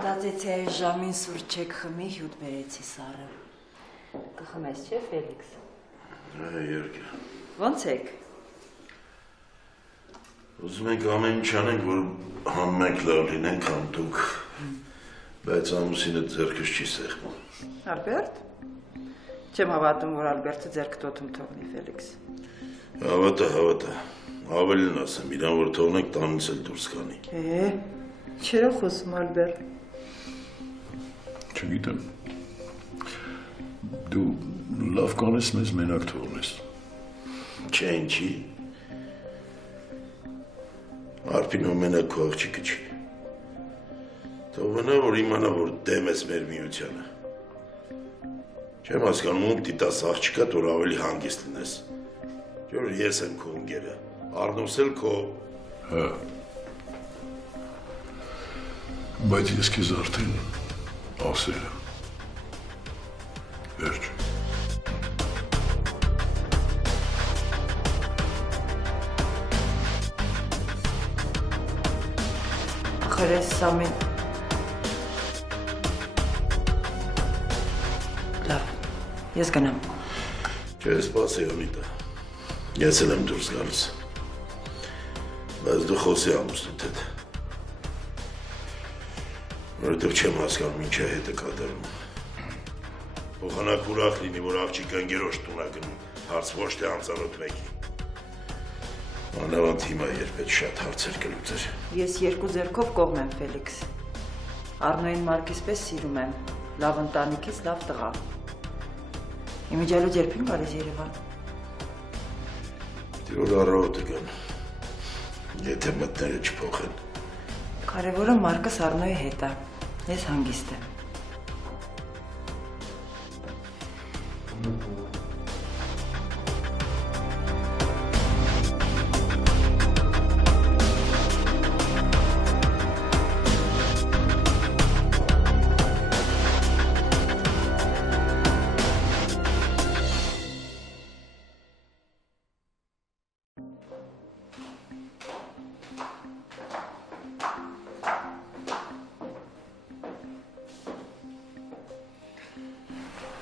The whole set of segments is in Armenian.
Մտածեցի այս ժամին սուրճ չեք խմի, հյութ բերեցի Սարը։ Կխմես, չէ, Ֆելիքս։ Երկը։ Ոնց եք։ Ուզում ենք ամեն ինչ անենք, որ համ մենք լավ լինենք, համ դուք, բայց ամուսինը ձեռքս չի սեղմում։ Ալբերտ։ Չեմ հավատում, որ Ալբերտը ձեռքդ օդում թողնի, Ֆելիքս։ Հավատա, ավելին ասեմ, իրան որ թողնենք տանից էլ դուրս կանի։ Չեր խոսում, Ալբերտ։ Չգիտեմ։ Դու լավ կանես մեզ մենակ թողնես։ Չէ, ինչի։ Արփինը մենակ քո աղջիկը չի։ Թողնա, որ իմանա, որ դեմ ես մեր միությանը։ Չեմ հասկանում, ում դիտաս աղջիկատ, որ ավելի հանգիստ լինես։ Չէ՞ որ ես եմ քո ընկերը, Առնոս էլ քո։ Հա։ Բայց ես քեզ արդեն ասել եմ։ Վերջ։ Ախր ես ամեն… Լավ, ես գնամ։ Չէ, սպասի, Անիտա, ես էլ եմ դուրս գալիս, բայց դու խոսի ամուսնուդ հետ, որովհետև չեմ հասկանում ինչ է հետը կատարում։ Փոխանակ ուրախ լինի, որ աղջիկը ընկերոջ տուն է գնում, հարց ոչ թե անծանոթ մեկի։ Մանավանդ հիմա երբ այդ շատ հարցեր կլուծեր։ Ես երկու ձեռքով կողմ եմ, Ֆելիքս։ Առնոյին Մարկիս պես սիրում եմ, լավ ընտանիքից լավ տղա։ Իմիջիալոց երբին գալիս Երևան։ Որ առավոտը գան, եթե մտները չփոխեն։ Կարևորը Մարկս Առնոյի հետ է, ես հանգիստ եմ։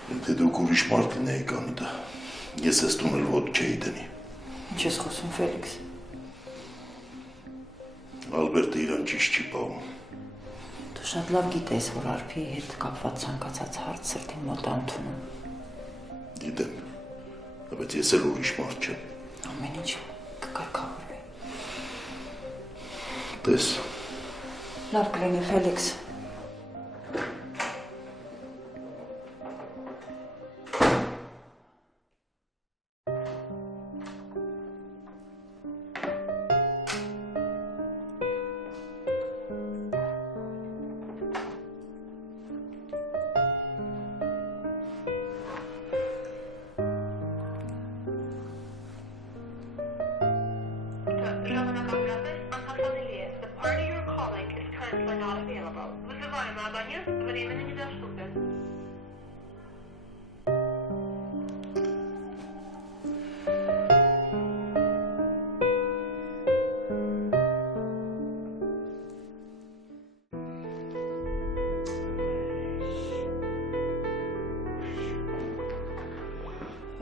Եթե դուք ուրիշ մարդ լինեիք, Անիտա, ես ես տունել ոտ չէի դնի։ Ինչ ես խոսում, Ֆելիքս։ Ալբերտը իրան ճիշտ չի պահում։ Դու շատ լավ գիտես, որ Արփիի հետ կապված ցանկացած հարց սրտին մոտ ընդունում։ Գիտեմ, բայց ես էլ ուրիշ մարդ չեմ։ Ամեն ինչ կկարգավորվի։ Տես։ Լավ կլինի, Ֆելիքս։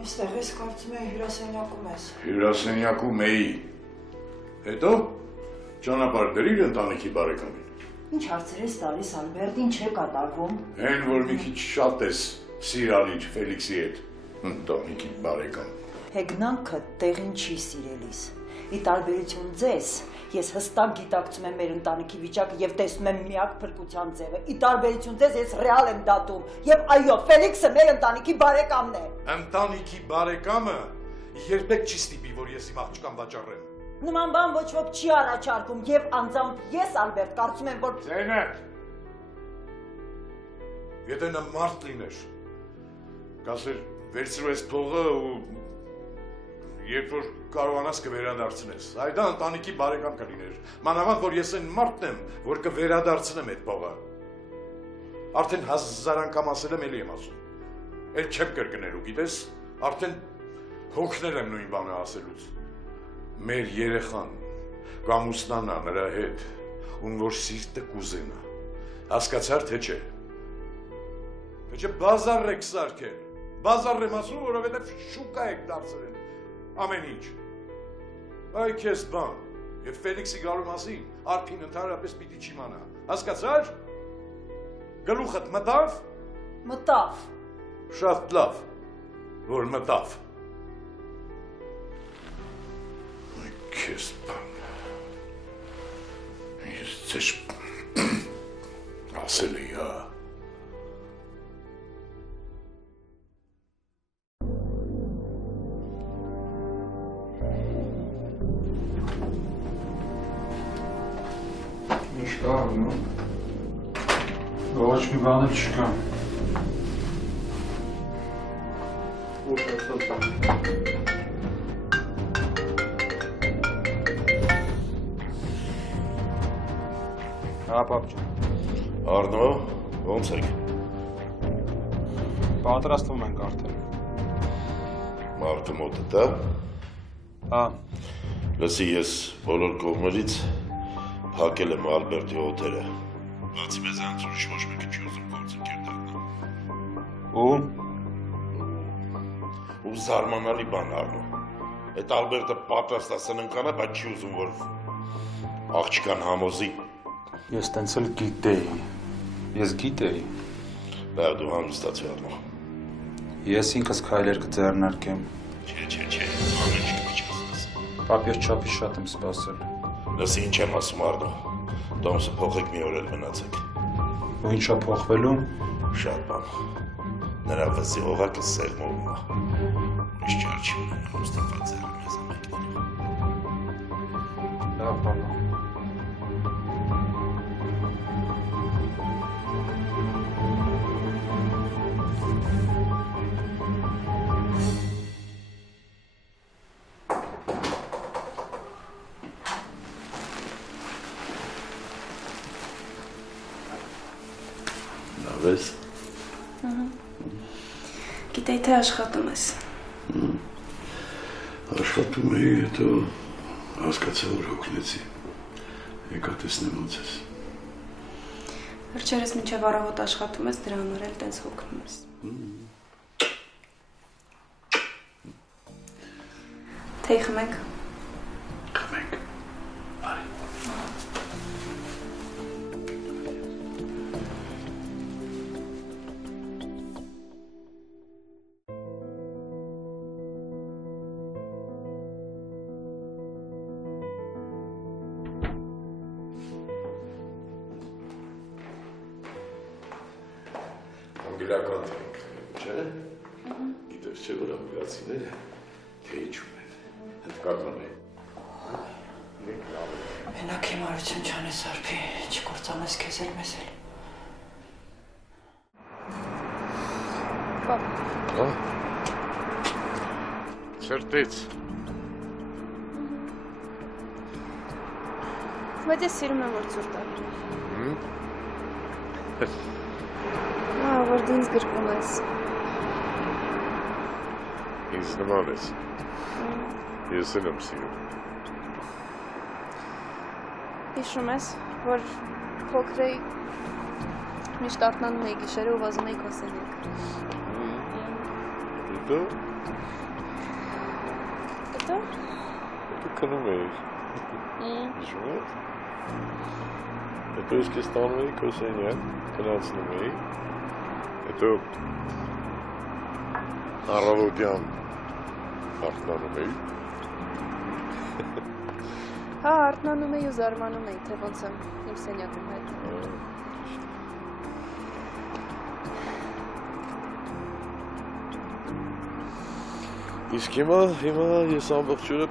Այստեղ ես կարծում եմ հյուրասենյակում ես։ Հյուրասենյակում էի։ Հետո ճանապարհ դրիր ընտանիքի բարեկամին։ Ինչ հարցեր ես տալիս, Ալբերտ, ինչ է կատարվում։ Հեն որ մի քիչ շատ ես սիրալիր Ֆելիքսի հետ, ընտանիքի բարեկամ։ Հեգնանքը տեղին չի սիրելիս։ Ի տարբերություն ձեզ, ես հստակ գիտակցում եմ մեր ընտանիքի վիճակը եւ տեսնում եմ միակ փրկության ձևը։ Ի տարբերություն ձեզ, ես ռեալ եմ դատում եւ այո, Ֆելիքսը մեր ընտանիքի բարեկամն է։ Ընտանիքի բարեկամը երբեք չի ստիպի, որ ես իմ աղջկան վաճառեմ։ Նման բան ոչ ոք չի առաջարկում եւ անձամբ ես, Ալբերտ, կարծում եմ, որ… Ձենետ։ Եթե նա մարդ լիներ, կասեր վերցրու ես փողը ու երբ որ կարողանաս կվերադարձնես, այդա ընտանիքի բարեկամ կլիներ, մանավանդ որ ես այն մարդն եմ, որ կվերադարձնեմ այդ փողը։ Արդեն 1000 անգամ ասել եմ, էլի եմ ասում։ Էլ չեմ կրկնելու, գիտես, արդեն հոգնել եմ նույն բանը ասելուց։ Մեր երեխան կամուսնանա նրա հետ, ուն որ սիրտը կուզենա, Հասկացար թե չէ։ Թե չէ բազար եք սարքել։ Բազար եմ ասում, որովհետև շուկա եք դարձրել ամեն ինչ։ Այ քեզ բան, եւ Ֆելիքսի գալու մասին Արփին ընդհանրապես պիտի չիմանա։ Հասկացար։ Գլուխդ մտավ։ Մտավ։ Շատ լավ, որ մտավ։ Այ քեզ բան։ Ես ձեզ ասել էի, հա։ Ինչ կա, նո։ Ոչ մի բան էլ չկա։ Ոչ ասած։ Հա, պապ ջան։ Արնո, ոնց եք։ Պատրաստվում ենք արդեն։ Մարդը մոտը դա։ Հա։ Լսի, ես բոլոր կողմերից հակել եմ Ալբերտի օդերը։ Բացի մեզանից ուրիշ ոչ մեկը չի ուզում գործընկեր դառնալ։ Ու զարմանալի բան Արնո։ Այդ Ալբերտը պատրաստ է սննկանա, բայց չի ուզում, որ աղջկան համոզի։ Ես տենց էլ գիտեի։ Ես գիտեի։ Լավ, դու հանգստացի Արնո։ Ես ինքս քայլեր կձեռնարկեմ։ Չէ, ամեն ինչ կմիջացնես։ Պապ, ես չափից շատ եմ սպասել։ Լսի, ինչ եմ ասում Արնո։ Տոմսը փոխեք մի օր էլ մնացեք։ Ու ինչա փոխվելու։ Շատ բան։ Նրա վզի օղակը սեղմում է։ Ուրիշ չար չի ունենալու ստված ձեռը մեզ մեկնելու։ Լավ, պապա։ Վես։ Գիտեի, թե աշխատում ես։ Աշխատում էի, հետո հասկացա, որ հոգնեցի։ Եկա տեսնեմ ոնց ես։ Վերջերս մինչև առավոտ աշխատում ես, դրա համար էլ տենց հոգնում ես։ Թեյ խմենք։ Խմենք։ Արի։ Անգլիական թենք, չէ՞։ Գիտես չէ, որ անգլիացիները թեյ չունեն, հնդկական է։ Մենակ հիմարություն չանես Արփի, չկործանես քեզ էլ մեզ էլ։ Պապ։ Ցերտից։ Բայց ես սիրում եմ, որ ցուրտ տալ։ Որ դու ինձ գրկում ես։ Ինձ նման ես։ Ես էլ եմ սիրում։ Հիշում ես, որ փոքր էի միշտ արթնանում էի գիշերը ու վազում էի քո սենյակ։ Դու Հետո։ դու քնում էիր։ Հիշում ես։ Հետո ես քեզ տանում էի քո սենյակ, գնացնում էի։ Հետո առավոտյան արթնանում էի։ Հա, արթնանում էի ու զարմանում էի, թե ոնց եմ իմ սենյակում հայտնվում։ Իսկ հիմա ես ամբողջ օրը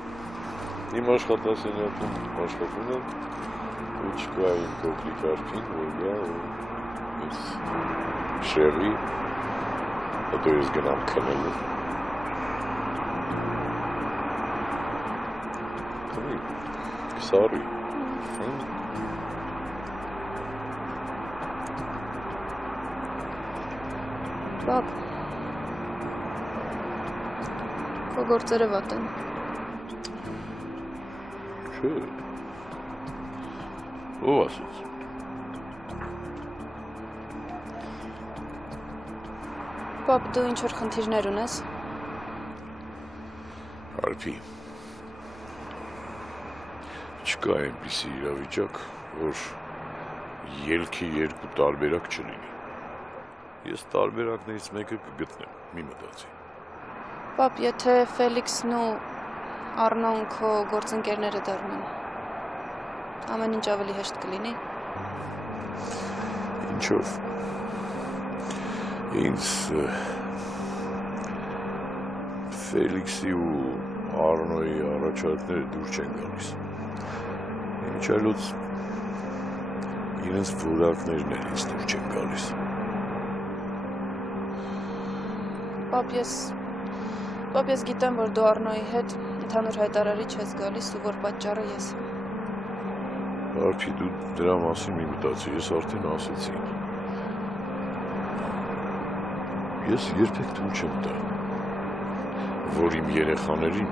իմ աշխատասենյակում աշխատում եմ ու չկա իմ փոքրիկ Արփին, որ գա ու ինձ շեղի, հետո ես գնամ քնելու։ Քնի, կսարի։ Պապ, քո գործերը վատ են։ Չէ։ Ո՞վ ասեց։ Պապ, դու ինչ-որ խնդիրներ ունես։ Արփի, չկա այնպիսի իրավիճակ, որ ելքի երկու տարբերակ չլինի։ Ես տարբերակներից մեկը կգտնեմ, մի մտածի։ Պապ, եթե Ֆելիքսն ու Առնոն քո գործընկերները դառնան, ամեն ինչ ավելի հեշտ կլինի։ Ինչով։ Ինձ Ֆելիքսի ու Առնոյի առաջարկները դուր չեն գալիս։ Ինչ այլոց իրենց որակներն էլ ինձ դուր չեն գալիս։ Պապ, ես գիտեմ, որ դու Առնոյի հետ ընդհանուր հայտարարի չես գալիս ու որ պատճառը ես եմ։ Արփի, դու դրա մասին մի մտածի, ես արդեն ասեցի։ Ես երբեք թույլ չեմ տա, որ իմ երեխաներին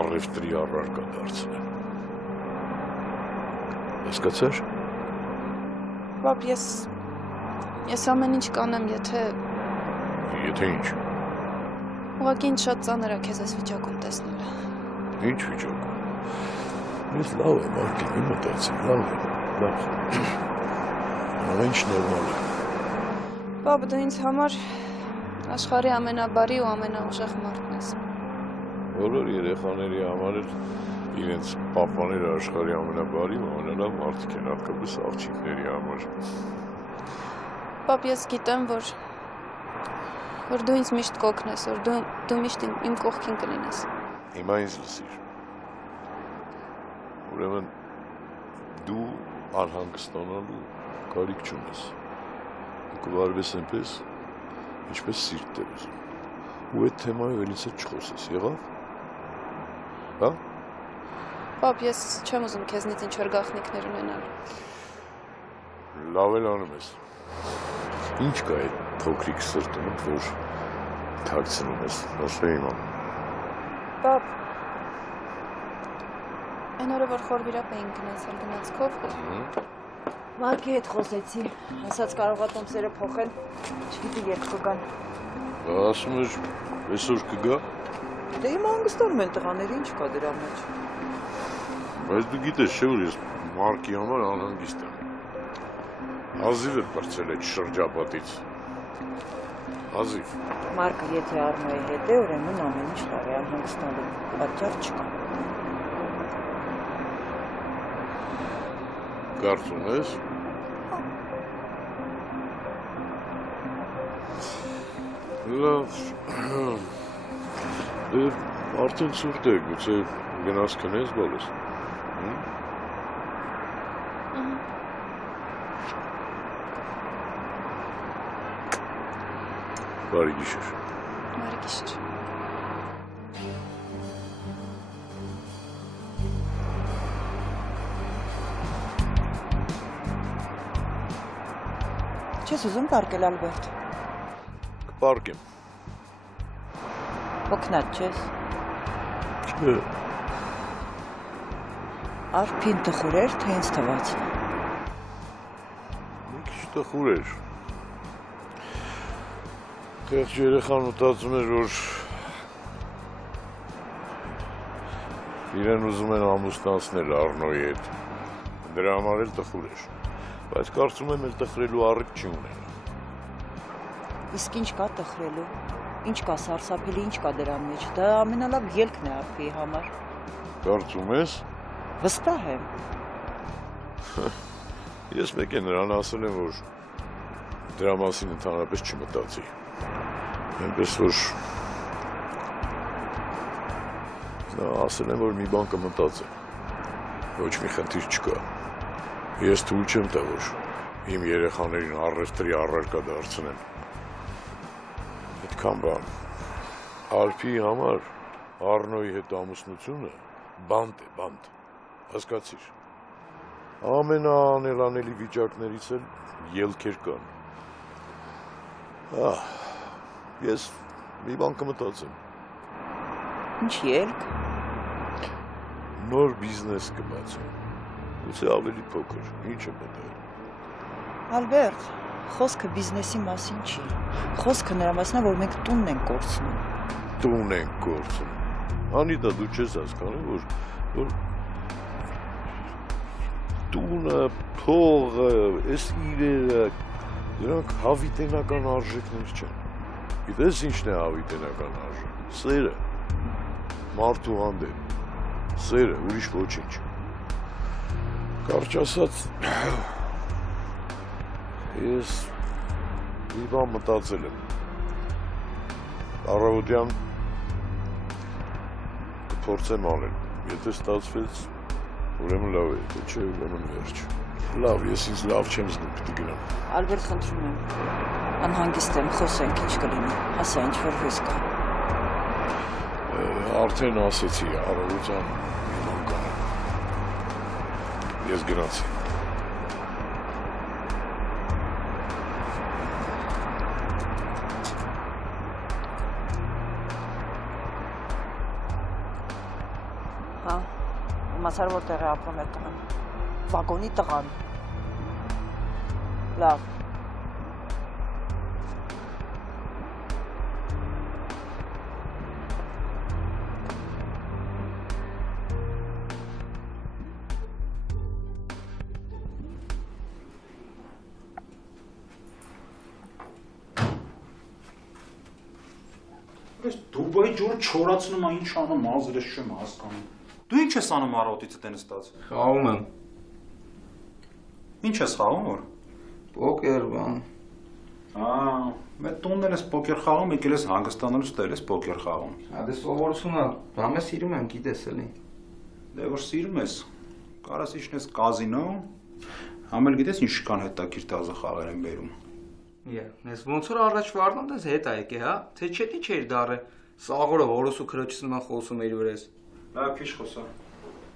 առևտրի առարկա դարձնեմ։ Հասկացա՞ր։ Պապ, ես ամեն ինչ կանեմ, եթե ինչ։ Ուղղակի ինձ շատ ծանր է քեզ այս վիճակում տեսնելը։ Ինչ վիճակում։ Ես լավ եմ, Արփի, մի մտածի, լավ եմ, լավ։ Ամեն ինչ նորմալ է։ Պապ, դու ինձ համար աշխարհի ամենաբարի ու ամենաուժեղ մարդն ես։ Բոլոր երեխաների համար էլ իրենց պապաները աշխարհի ամենաբարի ու ամենալավ մարդիկ են, հատկապես աղջիկների համար։ Պապ, ես գիտեմ, որ դու ինձ միշտ կօգնես, որ դու միշտ իմ կողքին կլինես։ Հիմա ինձ լսիր։ Ուրեմն դու անհանգստանալու կարիք չունես։ Կվարվես այնպես, ինչպես սիրտ է ուզում։ Ու այդ թեմայով էլ ինձ հետ չխոսես, եղավ։ Հա։ Պապ, ես չեմ ուզում քեզնից ինչ-որ գաղտնիքներ ունենալ։ Լավ էլ անում ես։ Ինչ կա այդ փոքրիկ սրտում, որ թաքցնում ես, ասա իմ անում։ Պապ, այն օրը, որ խորվիրապ էինք գնացել գնացքով, Մարկի հետ խոսեցի, ասաց կարող է տոմսերը փոխել, չգիտի երբ կգան։ Ասում էր, այսօր կգա։ Դե հիմա հանգստանում են տղաները, ինչ կա դրա մեջ։ Բայց դու գիտես, չէ՞ որ ես Մարկի համար անհանգիստ եմ։ Հազիվ է պրծել այդ շրջապատից։ Հազիվ։ Մարկը եթե Առնոյի հետ է, ուրեմն ամեն ինչ լավ է, անհանգստանալու պատճառ չկա։ Կարծում ես։ Լավ, արդեն ցուրտ է, գուցե գնաս քնես բոլորս։ Բարի գիշեր։ Բարի գիշեր։ Չես ուզում պարկել, Ալբերտ։ Կպարկեմ։ Օգնած չես։ Չէ։ Արփին տխուր էր, թե ինձ թվաց։ Մի քիչ տխուր էր։ Խեղճ երեխան մտածում էր, որ իրեն ուզում են ամուսնացնել Առնոյի հետ։ Դրա համար էլ տխուր էր։ Բայց կարծում եմ էլ տխրելու առիթ չի ունենա։ Իսկ ինչ կա տխրելու, ինչ կա սարսափելի, ինչ կա դրա մեջ, դա ամենալավ ելքն է Արփիի համար։ Կարծում ես։ Վստահ եմ։ Ես մեկ է նրան ասել եմ, որ դրա մասին ընդհանրապես չմտածի։ Այնպես որ ասել եմ, որ մի բան կմտածեմ։ Ոչ մի խնդիր չկա։ Ես թույլ չեմ տա, որ իմ երեխաներին առևտրի առարկա դարձնեմ։ Այդքան բան։ Արփիի համար Առնոյի հետ ամուսնությունը բանտ է, բանտ։ Հասկացիր։ Ամենաանելանելի վիճակներից էլ ելքեր կան։ Ես մի բան կմտածեմ։ Ինչ ելք։ Նոր բիզնես կբացեմ։ Գուցե ավելի փոքր, ինչ է մտել։ Ալբերտ, Խոսքը բիզնեսի մասին չի։ Խոսքը նրա մասն է, որ մենք տունն ենք կորցնում։ Տուն ենք կորցնում։ Անիտա, դու չես հասկանում, որ տունը, փողը, այս իրերը, դրանք հավիտենական արժեքներ չեն։ Գիտես ինչն է հավիտենական արժեք։ Սերը, մարդու հանդեպ, սերը, ուրիշ ոչինչ։ Կարճ ասած, ես մի բան մտածել եմ։ Առավոտյան կփորձեմ անել։ Եթե ստացվեց, ուրեմն լավ է, թե չէ, ուրեմն վերջ։ Լավ, ես ինձ լավ չեմ զգում, պիտի գնամ։ Ալբերտ, խնդրում եմ։ Անհանգիստ եմ, խոսենք, ինչ կլինի։ Ասա, ինչ որ հույս կա։ Արդեն ասեցի, առավոտյան մի բան կանեմ։ Ես գնացի։ Հա, իմացար որտեղ է ապրում է տղան։ Վագոնի տղան։ Լավ։ Դուբայի ջուրը չորացնում է, ինչ անում, ազրես չեմ հասկանում։ Դու ինչ ես անում առավոտից այդ նստած։ Խաղում եմ։ Ինչ ես խաղում որ։ Պոկեր բան։ Մեր տունն ես պոկեր խաղում, եկել ես հանգստանալուց դել ես պոկեր խաղում։ Դե սովորություն է, բամը սիրում եմ, գիտես էլի։ Դե որ սիրում ես, կարաս իջնես կազինո, համել գիտես ինչ կան հետաքրքիր տազը խաղեր են բերում։ Ես ոնց որ առաջվա առնամ դες հետ է եկե, հա։ Թե չէ ինչ էր դարը։ Սաղորը որոս ու քրոջից նման խոսում էր վրես։ Լավ քիչ խոսա։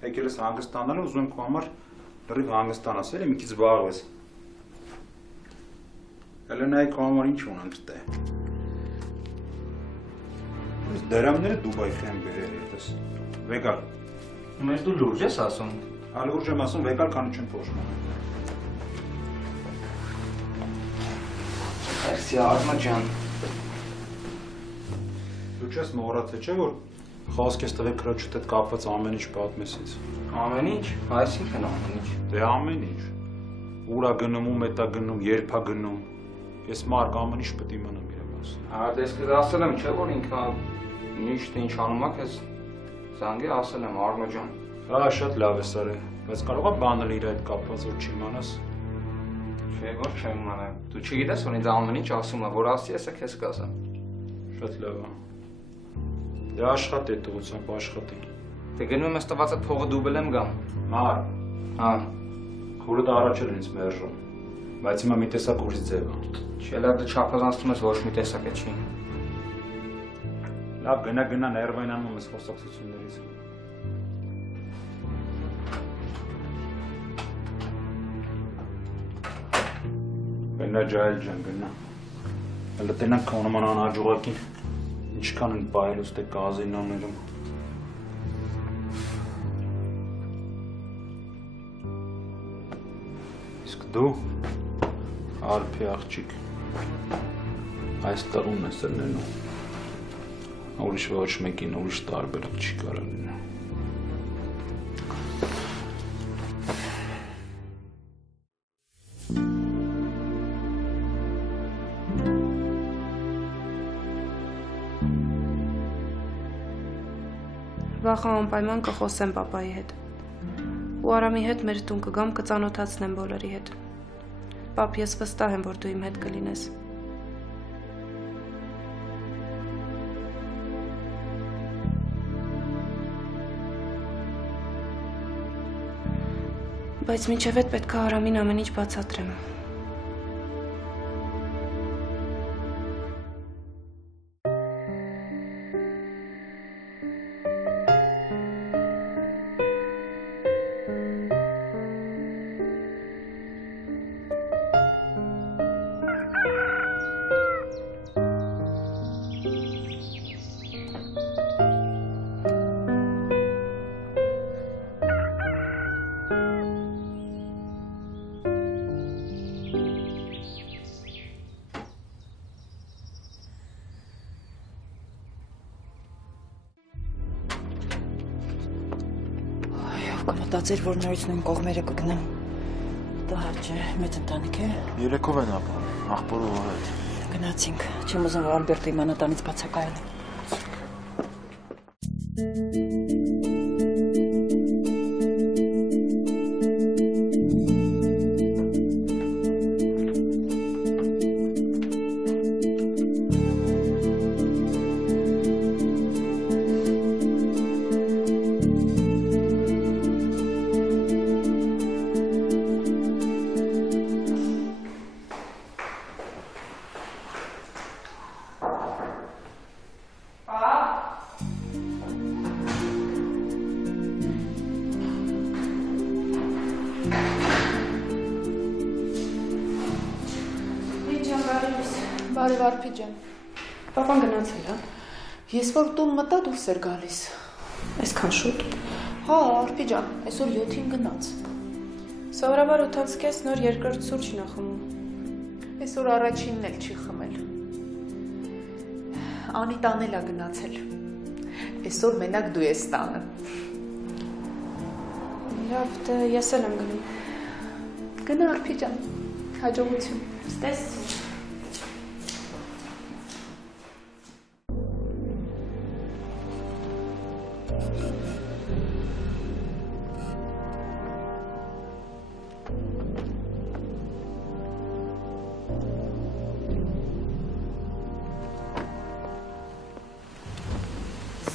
Եկել ես հանգստանալու, ուզում եմ քո համար լրիվ հանգստանաս, էլի մի քիչ զբաղվես։ Էլենայի քո համար ինչ ունենք դե։ Այս դերամները Դուբայից են բերել, այդպես։ Վեգալ։ Մեզ դու լուրջ ես ասում։ Լուրջ եմ ասում, վեգալ քանի չեմ փոշմանում։ Մերսի Արմա ջան։ Դու չես մոռացել, չէ՞ որ խոսք ես տվել քրոջիդ հետ կապված ամեն ինչ պատմեսից։ Ամեն ինչ, այսինքն ամեն ինչ։ Դե ամեն ինչ։ Ուրա գնում, ում էտա գնում, երբ է գնում։ Ես մարդ ամեն ինչ պետք է իմանամ իր մասին։ Արդես քեզ ասել եմ, չէ՞ որ ինքը միշտ ինչ անում է քեզ զանգի ասել եմ Արմա ջան։ Հա, շատ լավ ես արել, բայց կարող է բանել իր հետ կապված որ չիմանաս։ Չէ՞ որ չեմ իմանա։ Դու չգիտես որ ինձ ամեն ինչ ասում է, որ ասի ես քեզ կասեմ։ Շատ լավ է։ Դե աշխատի այդ ուղղությամբ աշխատի։ Դե գնում եմ ըստ տված այդ փողը դուբել եմ գամ։ Մար։ Հա։ Խորը առաջ էր ինձ մերժում, բայց հիմա մի տեսակ ուրիշ ձև է։ Չէ՞ լավ դու չափազանցնում ես ոչ մի տեսակ է չի։ Լավ գնա ներվայնանում ես խոսակցություններից։ Գնա ջայլ ջան գնա։ Հələ տենանք քո նման անհաջողակին ինչքան են բայելուց դե կազինոներում։ Իսկ դու արփի աղջիկ այս տղուն ես ելնելու։ Ուրիշ ոչ մեկին ուրիշ տարբերակ չի կարող լինել։ Վախը անպայման կխոսեմ պապայի հետ։ Ու Արամի հետ մեր տուն կգամ կծանոթացնեմ բոլորի հետ։ Պապ, ես վստահ եմ, որ դու իմ հետ կլինես։ Բայց մինչև այդ պետք է Արամին ամեն ինչ բացատրեմ։ Կմտածեր, որ նորից նույն կողմերը կգնամ։ Դա հարճ է, մեծ ընտանիք է։ Երեքով են ապա, աղբորը որ հետ։ Գնացինք, չեմ ուզում, որ Ալբերտը իմանա տանից բացակայել է։ Բարև Արփի ջան։ Պապան գնացել է։ Ես որ տուն մտա դուրս էր գալիս։ Այսքան շուտ։ Հա, Արփի ջան, այսօր 7-ին գնաց։ Սովորաբար 8:30 նոր երկրորդ սուրճն է խմում։ Այսօր առաջինն էլ չի խմել։ Անիտան էլ է գնացել։ Այսօր մենակ դու ես տանը։ Լավ, դե ես էլ եմ գնում։ Գնա Արփի ջան։ Հաջողություն։ Ստես։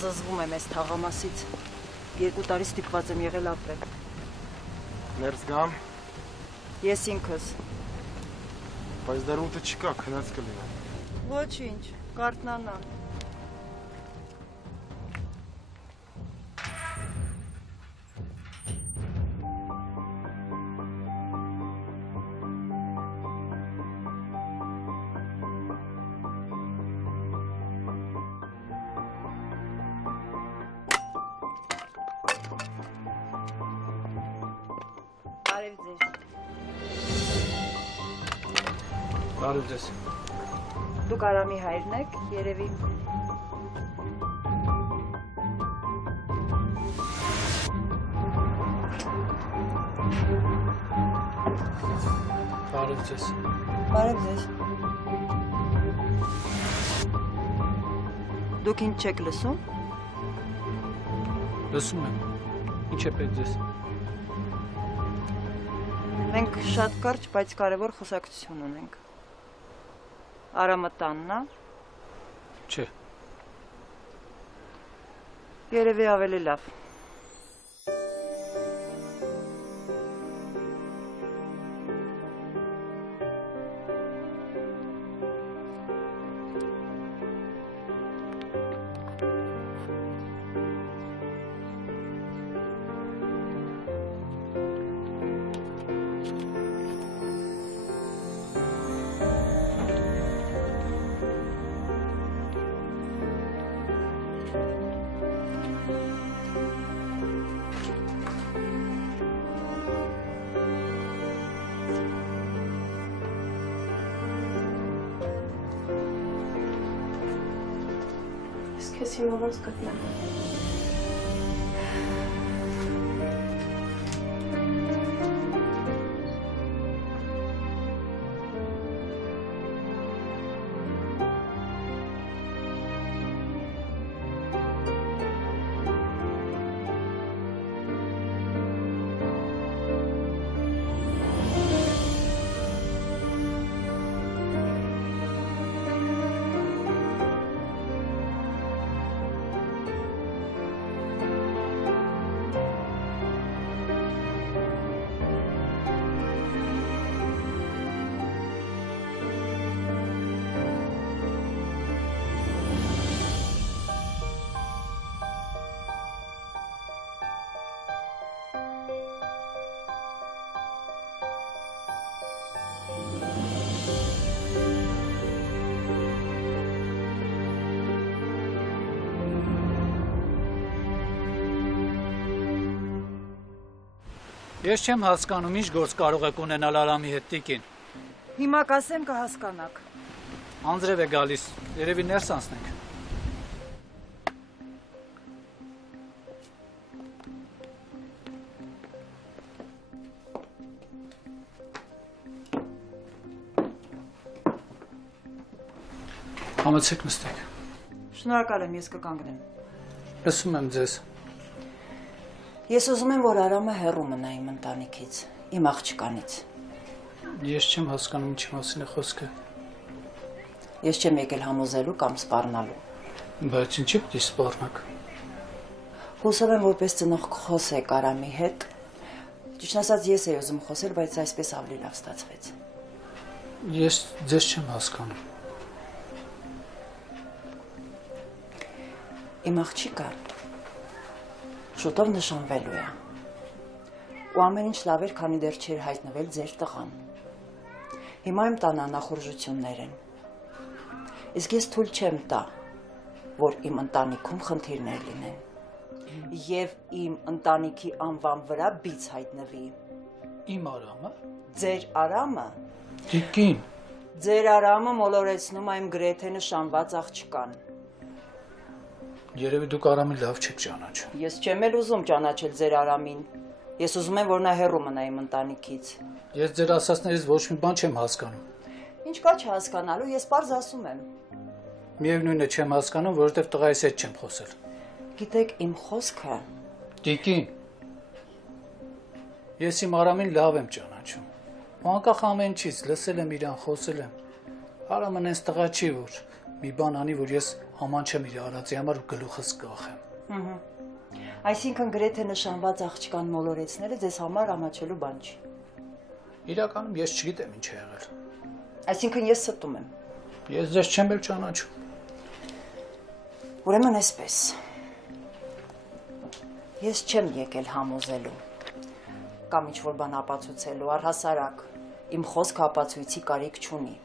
Զզվում եմ այս թաղամասից։ 2 տարի ստիպված եմ եղել ապրել։ Ներս գամ, Ես ինքս։ բայց դեռ ուտը չկա, քնած կլինի։ Ոչինչ, կարթնանա։ Բարև ձեզ։ Բարև ձեզ։ Դուք Արամի հայրն եք, երևի։ Բարև ձեզ։ Բարև ձեզ։ Դուք ինձ չեք լսում։ Լսում եմ։ Ինչ է պետք ձեզ։ Մենք շատ կարճ, բայց կարևոր խոսակցություն ունենք։ Արամը տանն է։ Չէ։ Երևի ավելի լավ։ Քեզ հիմա ոնց գտնեմ։ Ես չեմ հասկանում, ինչ գործ կարող եք ունենալ Արամի հետ տիկին։ Հիմա կասեմ կհասկանաք։ Անձրև է գալիս, երևի ներս անցնենք։ Համեցեք նստեք։ Շնորհակալ եմ, ես կկանգնեմ։ Լսում եմ ձեզ։ Ես ուզում եմ, որ Արամը հեռու մնա իմ ընտանիքից, իմ աղջկանից։ Ես չեմ հասկանում ինչի մասին է խոսքը։ Ես չեմ եկել համոզելու կամ սպառնալու։ Բայց ինչի՞ պիտի սպառնաք։ Հուսով եմ, որպես ծնող կխոսեք Արամի հետ։ Ճիշտ ասած, ես էի ուզում խոսել, բայց այսպես ավելի լավ ստացվեց։ Ես ձեզ չեմ հասկանում։ Իմ աղջիկը շուտով նշանվելու է։ Ու ամեն ինչ լավ էր, քանի դեռ չէր հայտնվել ձեր տղան։ Հիմա իմ տան անախորժություններ են։ Իսկ ես թույլ չեմ տա, որ իմ ընտանիքում խնդիրներ լինեն։ Եվ իմ ընտանիքի անվան վրա բիծ հայտնվի։ Իմ Արամը։ Ձեր Արամը։ Տիկին։ Ձեր Արամը մոլորեցնում է իմ գրեթե նշանված աղջկան։ Երևի դուք Արամին լավ չեք ճանաչում։ Ես չեմ էլ ուզում ճանաչել ձեր Արամին։ Ես ուզում եմ, որ նա հեռու մնա իմ ընտանիքից։ Ես ձեր ասածներից ոչ մի բան չեմ հասկանում։ Ինչ կա չհասկանալու, ես պարզ ասում եմ։ Միևնույնն է չեմ հասկանում, որովհետև տղայիս հետ չեմ խոսել։ Գիտեք, իմ խոսքը։ Տիկին։ Ես իմ Արամին լավ եմ ճանաչում։ Ու անկախ ամեն ինչից լսել եմ իրան, խոսել եմ։ Արամն այնց տղա չի, որ մի բան անի, որ ես աման չեմ իր արածի համար ու գլուխս կախեմ։ Այսինքն գրեթե նշանված աղջկան մոլորեցնելը ձեզ համար ամաչելու բան չի։ Իրականում ես չգիտեմ ինչ է եղել։ Այսինքն ես ստում եմ։ Ես ձեզ չեմ էլ ճանաչում։ Ուրեմն այսպես։ Ես չեմ եկել համոզելու կամ ինչ-որ բան ապացուցելու, առհասարակ իմ խոսքը ապացույցի կարիք չունի։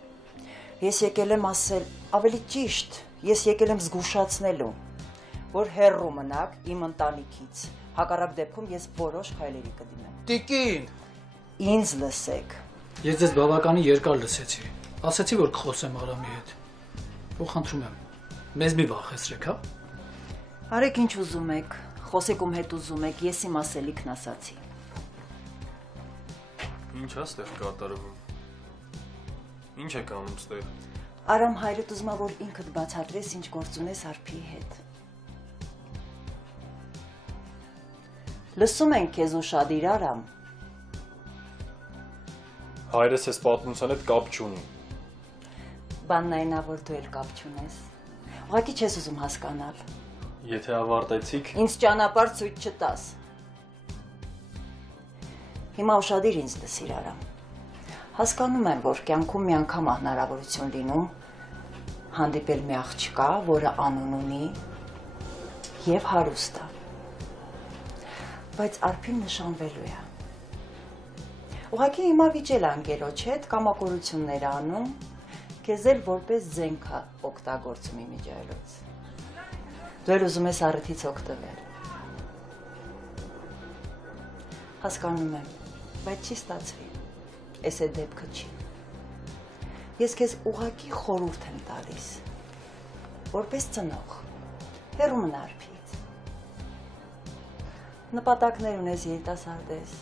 Ես եկել եմ ասել, ավելի ճիշտ, ես եկել եմ զգուշացնելու, որ հեռու մնաք իմ ընտանիքից։ Հակառակ դեպքում ես որոշ քայլերի կդիմեմ։ Տիկին, ինձ լսեք։ Ես ձեզ բավականին երկար լսեցի։ Ասացի, որ կխոսեմ Արամի հետ։ Ու խնդրում եմ, մեզ մի վախեցրեք, հա։ Արեք ինչ ուզում եք, խոսեք ում հետ ուզում եք, ես իմ ասելիքն ասացի։ Ինչ է ստեղ կատարվում։ Ինչ է կանում ստեղ։ Արամ հայրդ ուզում է, որ ինքդ բացատրես, ինչ գործ ունես Արփիի հետ։ Լսում ենք քեզ ուշադիր, Արամ։ Հայրս ես պատմության հետ կապ չունի։ Բանն այն է, որ դու էլ կապ չունես։ Ուղղակի չես ուզում հասկանալ։ Եթե ավարտեցիք, ինձ ճանապարհ ցույց չտաս։ Հիմա ուշադիր ինձ լսիր, Արամ։ Հասկանում եմ, որ կյանքում մի անգամ հնարավորություն լինում հանդիպել մի աղջկա, որը անուն ունի եւ հարուստ է։ Բայց Արփին նշանվելու է։ Ուղղակի հիմա վիճել անգերոջ հետ կամակորություններ անում, քեզ էլ որպես զենք է օգտագործում իմիջայլոց։ Դու էլ ուզում ես առիթից օգտվել։ Հասկանում եմ, բայց չի ստացվի։ Էս է դեպքը չի։ Ես քեզ ուղղակի խորհուրդ եմ տալիս, որպես ծնող, հեռու մնա Արփից։ Նպատակներ ունես երիտասարդ ես։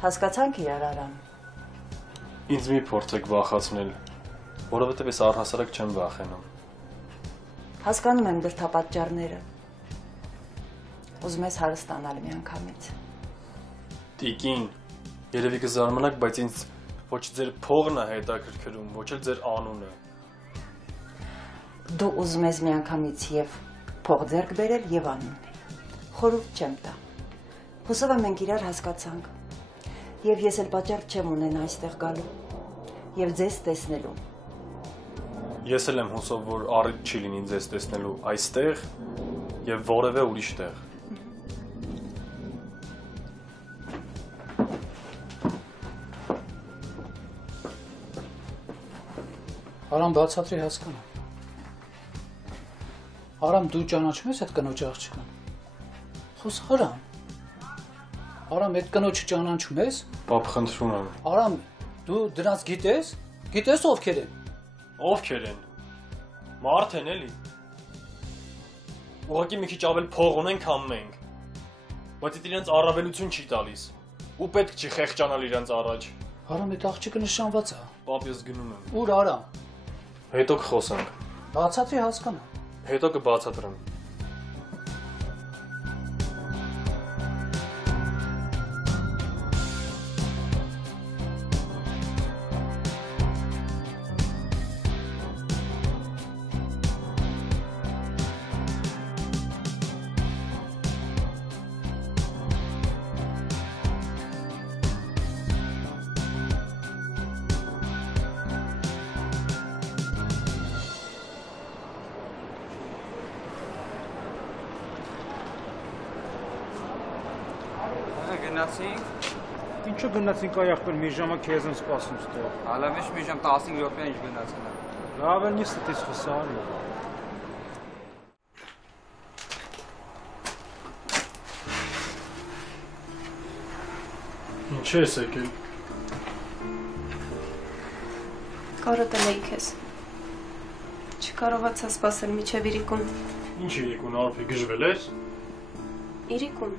Հասկացանք իրար, Արամ։ ինձ մի փորձեք վախացնել, որովհետև ես առհասարակ չեմ վախենում։ Հասկանում եմ դրդապատճառները։ Ուզում ես հարստանալ մի անգամից։ Տիկին, երևի կզարմանաք, բայց ինձ ոչ ձեր փողն է հետաքրքրում, ոչ էլ ձեր անունը։ Դու ուզում ես մի անգամից եւ փող ձեռք բերել եւ անուն։ Խորհուրդ չեմ տա։ Հուսով եմ մենք իրար հասկացանք։ Եվ ես էլ պատճառ չեմ ունենա այստեղ գալու եւ ձեզ տեսնելու։ Ես էլ եմ հուսով, որ առիթ չի լինի ձեզ տեսնելու այստեղ եւ որևէ ուրիշ տեղ։ Արամ բացատրի հասկանա։ Արամ դու ճանաչում ես այդ կնոջ աղջկան։ Խոս Արամ։ Արամ այդ կնոջը ճանաչում ես։ Պապ խնդրում եմ։ Արամ դու դրանց գիտես։ Գիտես ովքեր են։ Ովքեր են։ Մարդ են էլի։ Ուղղակի մի քիչ ավել փող ունեն, քան մենք։ Բայց դա իրենց առավելություն չի տալիս։ Ու պետք չի խեղճանալ իրենց առաջ։ Արամ այդ աղջիկը նշանված է։ Պապ ես գնում եմ։ Ուր Արամ։ Հետո կխոսանք։ Բացատրի հասկանա։ Հետո կբացատրեմ։ Ինչու գնացինք այ ախպեր մի ժամը քեզ եմ սպասում ստեղ։ Հալավեշ մի ժամ 15 րոպե ինչ գնացել է։ Լավ է նիստ դից խսարի։ Ինչ ես եկել։ Կարոտել էի քեզ։ Չկարողացա սպասել միջև իրիկուն։ Ինչ իրիկուն արփի գժվել ես։ Իրիկուն։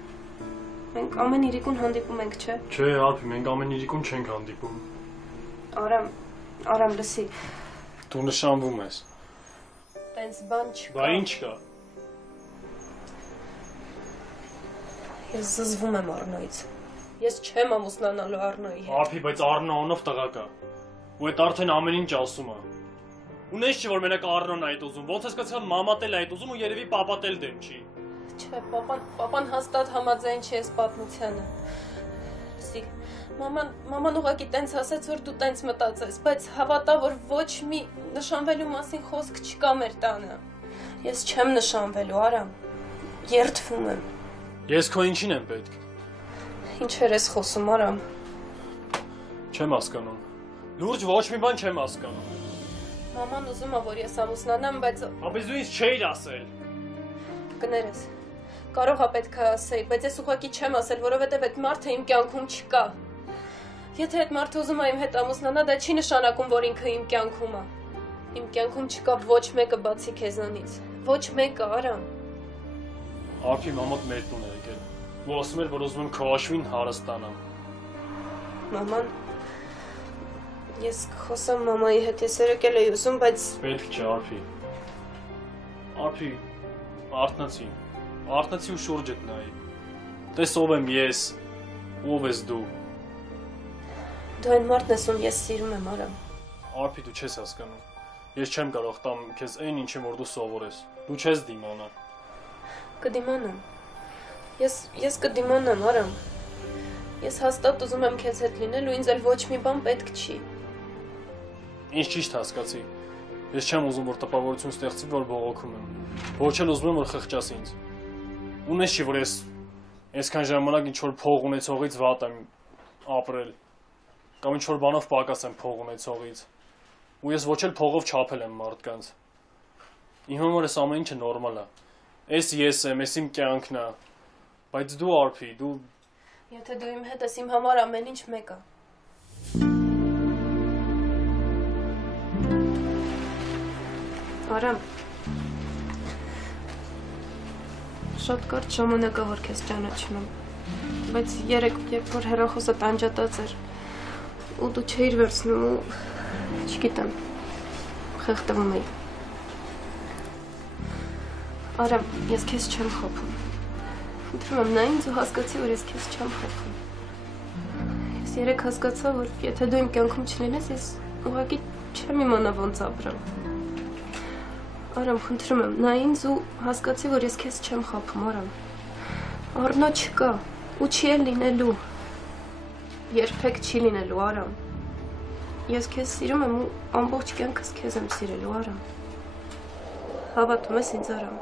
Մենք ամեն իրիկուն հանդիպում ենք, չէ՞։ Չէ, արփի, մենք ամեն իրիկուն չենք հանդիպում։ Արամ, լսի։ Դու նշանվում ես։ Տենց բան չկա։ Բա ինչ կա։ Ես զզվում եմ Առնոյից։ Ես չեմ ամուսնանալու Առնոյի հետ։ Արփի, բայց Առնո անով տղա կա։ Ու այդ արդեն ամեն ինչ ասում է։ Ունես չէ որ մենակ Առնոն այդ ուզում։ Ոնց ես կացա մամատել այդ ուզում ու երևի պապատել դեմ չի։ Չէ, պապան հաստատ համաձայն չի այս պատմությանը։ Լսի, մաման ուղղակի տենց ասեց, որ դու տենց մտածես, բայց հավատա, որ ոչ մի նշանվելու մասին խոսք չկա մեր տանը։ Ես չեմ նշանվելու, Արամ։ Երդվում եմ։ Ես քո ինչին եմ պետք։ Ինչեր ես խոսում, Արամ։ Չեմ հասկանում։ Լուրջ ոչ մի բան չեմ հասկանում։ Մաման ուզում է, որ ես ամուսնանամ, բայց Բայց դու ինձ չէիր ասել։ կներես։ Կարող է պետք է ասեի, բայց ես ուղղակի չեմ ասել, որովհետև այդ մարդը իմ կյանքում չկա։ Եթե այդ մարդը ուզում է իմ հետ ամուսնանա, դա չի նշանակում, որ ինքը իմ կյանքում է։ Իմ կյանքում չկա ոչ մեկը բացի քեզանից։ Ոչ մեկը, Արամ։ Արփի մամոտ մեր տուն է եկել։ Ու ասում էր, որ ուզում եմ քո աշվին հարստանամ։ Մաման, ես խոսամ մամայի հետ, ես եկել էի ուզում, բայց Պետք չէ, Արփի։ Արփի, Արթնացի ու շուրջդ նայի։ Տես ով եմ ես, ով ես դու։ Դու այն մարդն ես, ում ես սիրում եմ, Արամ։ Արփի, դու չես հասկանում։ Ես չեմ կարող տամ քեզ այն ինչին, որ դու սովորես։ Դու չես դիմանա։ Կդիմանամ։ Ես կդիմանամ, Արամ։ Ես հաստատ ուզում եմ քեզ հետ լինել ու ինձ էլ ոչ մի բան պետք չի։ Ինչ ճիշտ հասկացի։ Ես չեմ ուզում, որ տպավորություն ստեղծի, որ բողոքում եմ։ Ոչ էլ ուզում եմ, որ խղճաս ինձ։ Ունես չի, որ ես այսքան ժամանակ ինչ-որ փող ունեցողից վատ եմ ապրել, կամ ինչ-որ բանով պակաս եմ փող ունեցողից, ու ես ոչ էլ փողով չափել եմ մարդկանց։ Իմ համար այս ամեն ինչը նորմալ է։ Այս ես եմ, այս իմ կյանքն է, բայց դու Արփի, դու Եթե դու իմ հետ ես, իմ համար ամեն ինչ մեկ է։ Արամ, շատ կարճ ժամանակ է, որ քեզ ճանաչում եմ, բայց երեկ, երբ որ հեռախոսը տանջատած էր, ու դու չէիր վերցնում ու, չգիտեմ, խեղդվում էի։ Արամ, ես քեզ չեմ խոփում։ Խնդրում եմ, նա ինձ ու հասկացի, որ ես քեզ չեմ խոփում։ Ես երեկ հասկացա, որ եթե դու իմ կյանքում չլինես, ես ուղղակի չեմ իմանա ոնց ապրեմ։ Արամ, խնդրում եմ, նա ինձ ու հասկացի, որ ես քեզ չեմ խափում, Արամ։ Առնո չկա, ու չի էլ լինելու։ Երբեք չի լինելու, Արամ։ Ես քեզ սիրում եմ ու ամբողջ կյանքս քեզ եմ սիրելու, Արամ։ Հավատում ես ինձ, Արամ։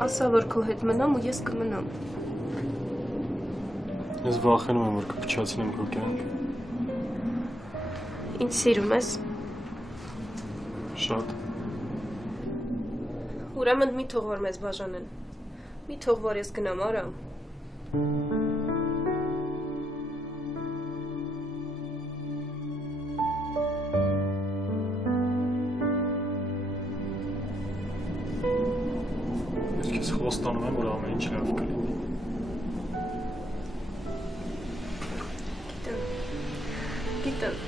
Ասա, որ քո հետ մնամ ու ես կմնամ։ Ես վախենում եմ, որ կփչացնեմ քո կյանքը։ Ինձ սիրում ես։ Շատ։ Ուրեմն մի թող որ մեզ բաժանեն։ Մի թող որ ես գնամ, Արամ։ խոստանում եմ, որ ամեն ինչ լավ կլինի։ Գիտեմ։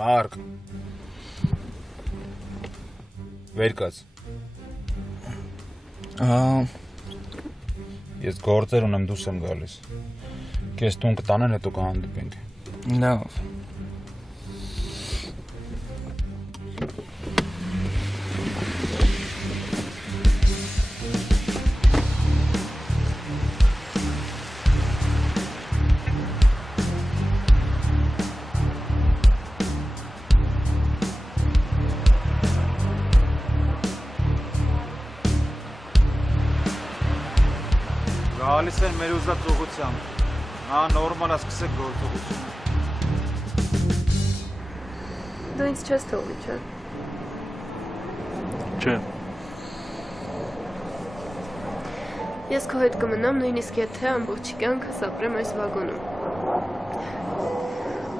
Մարկ վեր կաց ես գործեր ունեմ դուրս եմ գալիս քեզ տուն կտանեն հետո կհանդիպենք լավ Գալիս են մեր ուզած ուղղությամբ, նա նորմալ ասկսեք գործողություն։ Դու ինձ չես թողի, չէ՞։ Չէ։ Ես քո հետ կմնամ, նույնիսկ եթե ամբողջ կյանքս ապրեմ այս վագոնում։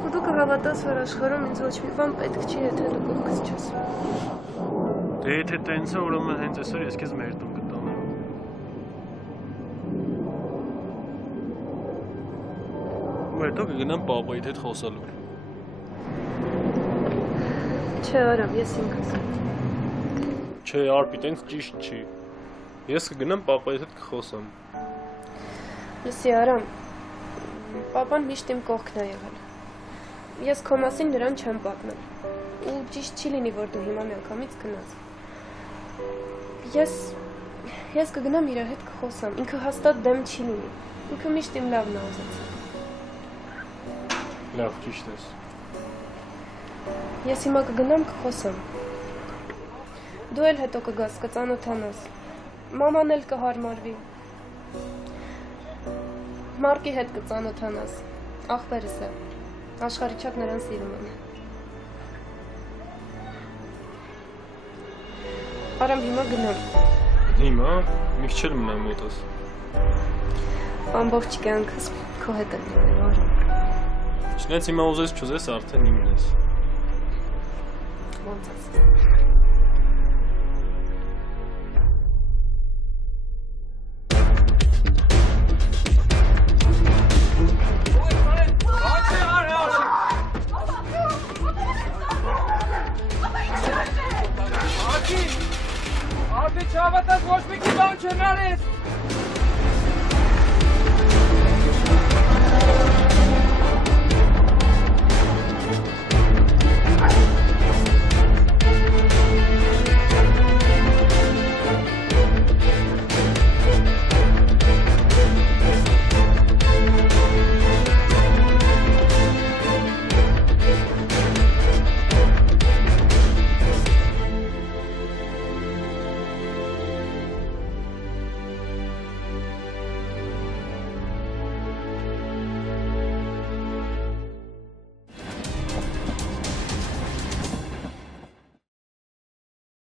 Ու դու կհավատաս, որ աշխարհում ինձ ոչ մի բան պետք չի, եթե դու կողքս չես։ Դե եթե տենց է, ուրեմն հենց այսօր ես քեզ մեր տուն կտանեմ։ Հետո կգնամ պապայիդ հետ խոսալու։ Չէ, Արամ, ես ինքս։ Չէ, Արպի, տենց ճիշտ չի։ Ես կգնամ պապայիդ հետ կխոսամ։ Լսի, Արամ, պապան միշտ իմ կողքն է եղել։ Ես քո մասին նրան չեմ պատմել։ Ու ճիշտ չի լինի, որ դու հիմա միանգամից գնաս։ Ես կգնամ իր հետ կխոսամ։ Ինքը հաստատ դեմ չի լինի։ Ինքը միշտ իմ լավն է ուզեցել։ Լավ, ճիշտ ես։ Ես հիմա կգնամ կխոսամ։ Դու էլ հետո կգաս, կծանոթանաս։ Մաման էլ կհարմարվի։ Մարկի հետ կծանոթանաս։ Ախպերս է։ Աշխարհիչակ նրան սիրում եմ։ Արամ, հիմա գնամ։ Հիմա մի քիչ էլ մնամ մոտս։ Ամբողջ կյանքս քո հետ եմ լինելու, Արամ։ Չնայած հիմա ուզես չուզես արդեն իմն ես։ Ոնց ես։ Արդի չավատած ոչ մի բան չնարես։